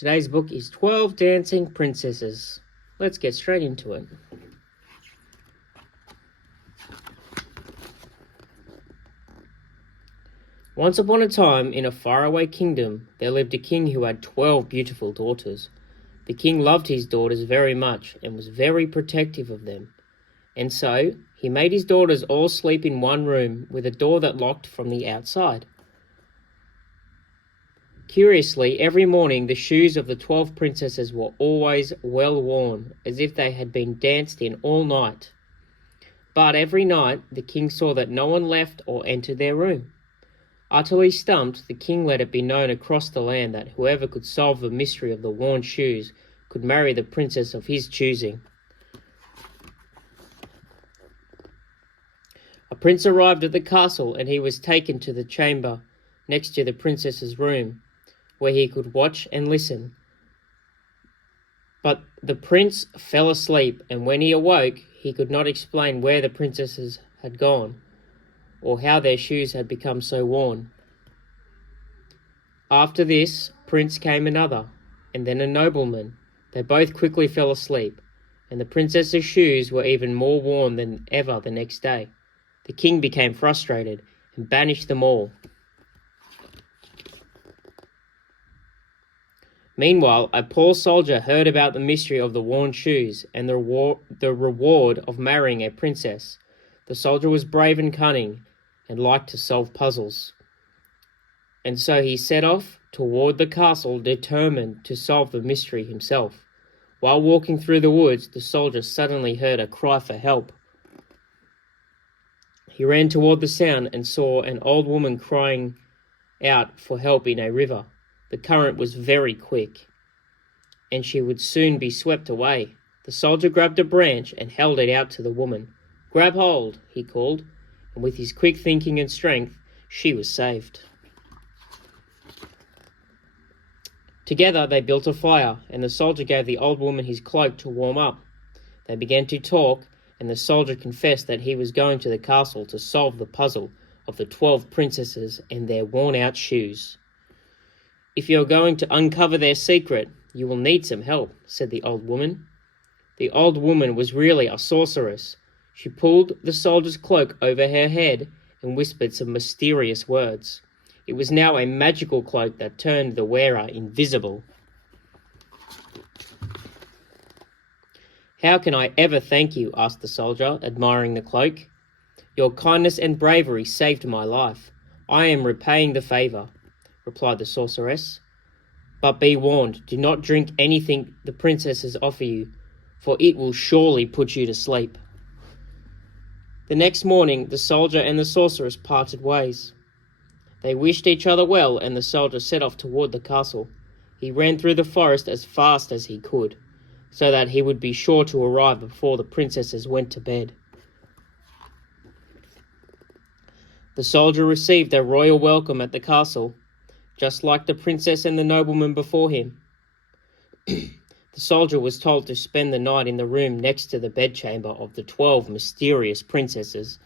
Today's book is 12 Dancing Princesses. Let's get straight into it. Once upon a time, in a faraway kingdom, there lived a king who had 12 beautiful daughters. The king loved his daughters very much and was very protective of them. And so, he made his daughters all sleep in one room with a door that locked from the outside. Curiously, every morning the shoes of the 12 princesses were always well worn, as if they had been danced in all night. But every night the king saw that no one left or entered their room. Utterly stumped, the king let it be known across the land that whoever could solve the mystery of the worn shoes could marry the princess of his choosing. A prince arrived at the castle, and he was taken to the chamber next to the princess's room, where he could watch and listen. But the prince fell asleep, and when he awoke, he could not explain where the princesses had gone, or how their shoes had become so worn. After this prince came another, and then a nobleman. They both quickly fell asleep, and the princess's shoes were even more worn than ever the next day. The king became frustrated and banished them all. Meanwhile, a poor soldier heard about the mystery of the worn shoes and the reward of marrying a princess. The soldier was brave and cunning and liked to solve puzzles. And so he set off toward the castle, determined to solve the mystery himself. While walking through the woods, the soldier suddenly heard a cry for help. He ran toward the sound and saw an old woman crying out for help in a river. The current was very quick, and she would soon be swept away. The soldier grabbed a branch and held it out to the woman. "Grab hold," he called, and with his quick thinking and strength, she was saved. Together they built a fire, and the soldier gave the old woman his cloak to warm up. They began to talk, and the soldier confessed that he was going to the castle to solve the puzzle of the 12 princesses and their worn-out shoes. "If you are going to uncover their secret, you will need some help," said the old woman. The old woman was really a sorceress. She pulled the soldier's cloak over her head and whispered some mysterious words. It was now a magical cloak that turned the wearer invisible. "How can I ever thank you?" asked the soldier, admiring the cloak. "Your kindness and bravery saved my life. I am repaying the favor," replied the sorceress. "But be warned, do not drink anything the princesses offer you, for it will surely put you to sleep." The next morning, the soldier and the sorceress parted ways. They wished each other well, and the soldier set off toward the castle. He ran through the forest as fast as he could, so that he would be sure to arrive before the princesses went to bed. The soldier received a royal welcome at the castle, just like the princess and the nobleman before him. The soldier was told to spend the night in the room next to the bedchamber of the 12 mysterious princesses.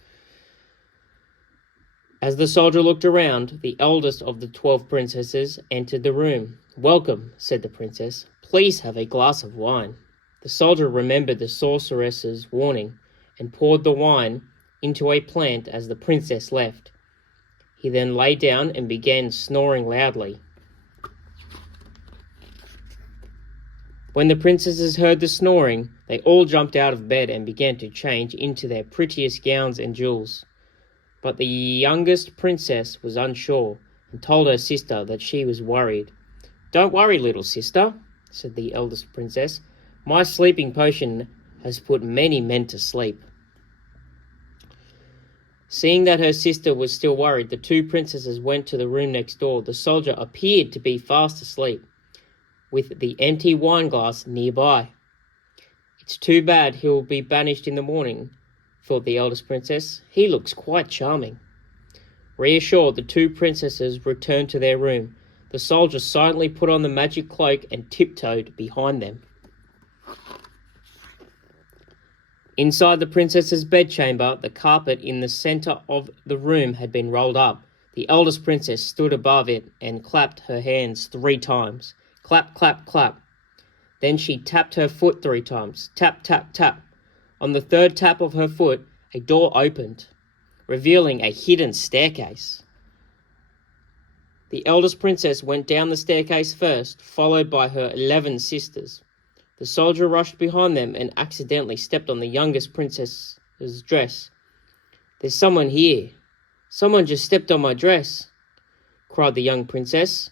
As the soldier looked around, the eldest of the 12 princesses entered the room. "Welcome," said the princess. "Please have a glass of wine." The soldier remembered the sorceress's warning and poured the wine into a plant as the princess left. He then lay down and began snoring loudly. When the princesses heard the snoring, they all jumped out of bed and began to change into their prettiest gowns and jewels. But the youngest princess was unsure and told her sister that she was worried. "Don't worry, little sister," said the eldest princess. "My sleeping potion has put many men to sleep." Seeing that her sister was still worried, the 2 princesses went to the room next door. The soldier appeared to be fast asleep, with the empty wine glass nearby. "It's too bad he'll be banished in the morning," thought the eldest princess. "He looks quite charming." Reassured, the 2 princesses returned to their room. The soldier silently put on the magic cloak and tiptoed behind them. Inside the princess's bedchamber, the carpet in the center of the room had been rolled up. The eldest princess stood above it and clapped her hands 3 times. Clap, clap, clap. Then she tapped her foot 3 times. Tap, tap, tap. On the 3rd tap of her foot, a door opened, revealing a hidden staircase. The eldest princess went down the staircase first, followed by her 11 sisters. The soldier rushed behind them and accidentally stepped on the youngest princess's dress. "There's someone here. Someone just stepped on my dress," cried the young princess.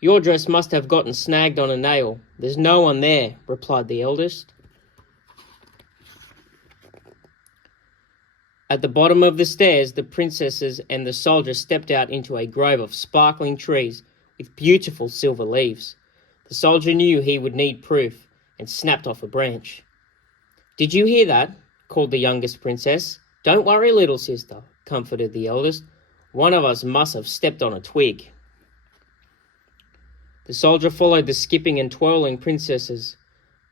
"Your dress must have gotten snagged on a nail. There's no one there," replied the eldest. At the bottom of the stairs, the princesses and the soldier stepped out into a grove of sparkling trees with beautiful silver leaves. The soldier knew he would need proof and snapped off a branch. "Did you hear that?" called the youngest princess. "Don't worry, little sister," comforted the eldest. "One of us must have stepped on a twig." The soldier followed the skipping and twirling princesses,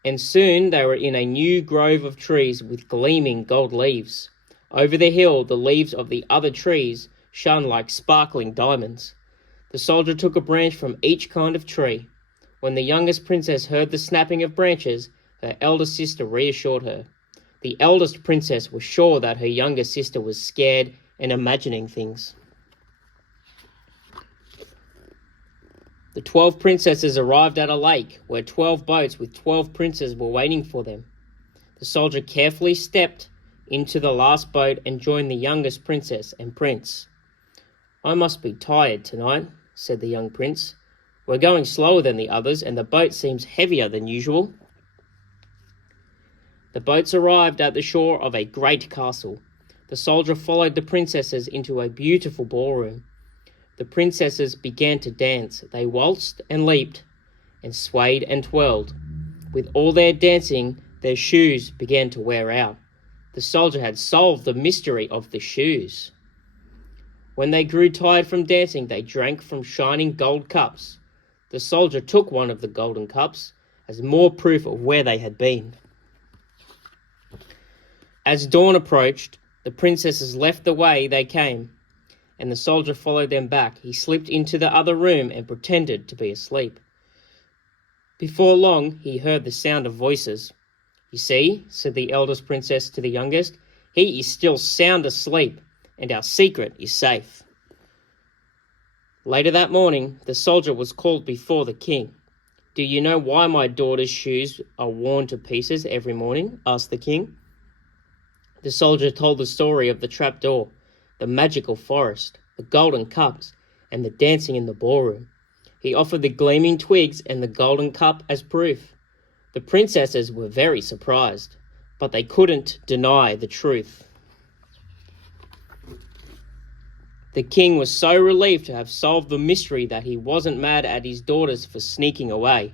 and soon they were in a new grove of trees with gleaming gold leaves. Over the hill, the leaves of the other trees shone like sparkling diamonds. The soldier took a branch from each kind of tree. When the youngest princess heard the snapping of branches, her elder sister reassured her. The eldest princess was sure that her younger sister was scared and imagining things. The 12 princesses arrived at a lake where 12 boats with 12 princes were waiting for them. The soldier carefully stepped into the last boat and joined the youngest princess and prince. "I must be tired tonight," said the young prince. "We're going slower than the others, and the boat seems heavier than usual." The boats arrived at the shore of a great castle. The soldier followed the princesses into a beautiful ballroom. The princesses began to dance. They waltzed and leaped and swayed and twirled. With all their dancing, their shoes began to wear out. The soldier had solved the mystery of the shoes. When they grew tired from dancing, they drank from shining gold cups. The soldier took one of the golden cups as more proof of where they had been. As dawn approached, the princesses left the way they came, and the soldier followed them back. He slipped into the other room and pretended to be asleep. Before long, he heard the sound of voices. "You see," said the eldest princess to the youngest, "he is still sound asleep, and our secret is safe." Later that morning, the soldier was called before the king. "Do you know why my daughter's shoes are worn to pieces every morning?" asked the king. The soldier told the story of the trapdoor, the magical forest, the golden cups, and the dancing in the ballroom. He offered the gleaming twigs and the golden cup as proof. The princesses were very surprised, but they couldn't deny the truth. The king was so relieved to have solved the mystery that he wasn't mad at his daughters for sneaking away.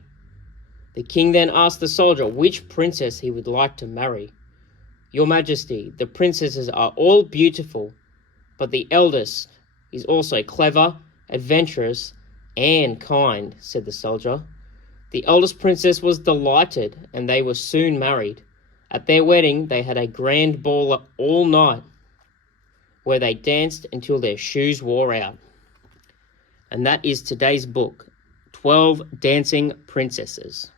The king then asked the soldier which princess he would like to marry. "Your Majesty, the princesses are all beautiful, but the eldest is also clever, adventurous, and kind," said the soldier. The eldest princess was delighted, and they were soon married. At their wedding, they had a grand ball all night, where they danced until their shoes wore out. And that is today's book, 12 Dancing Princesses.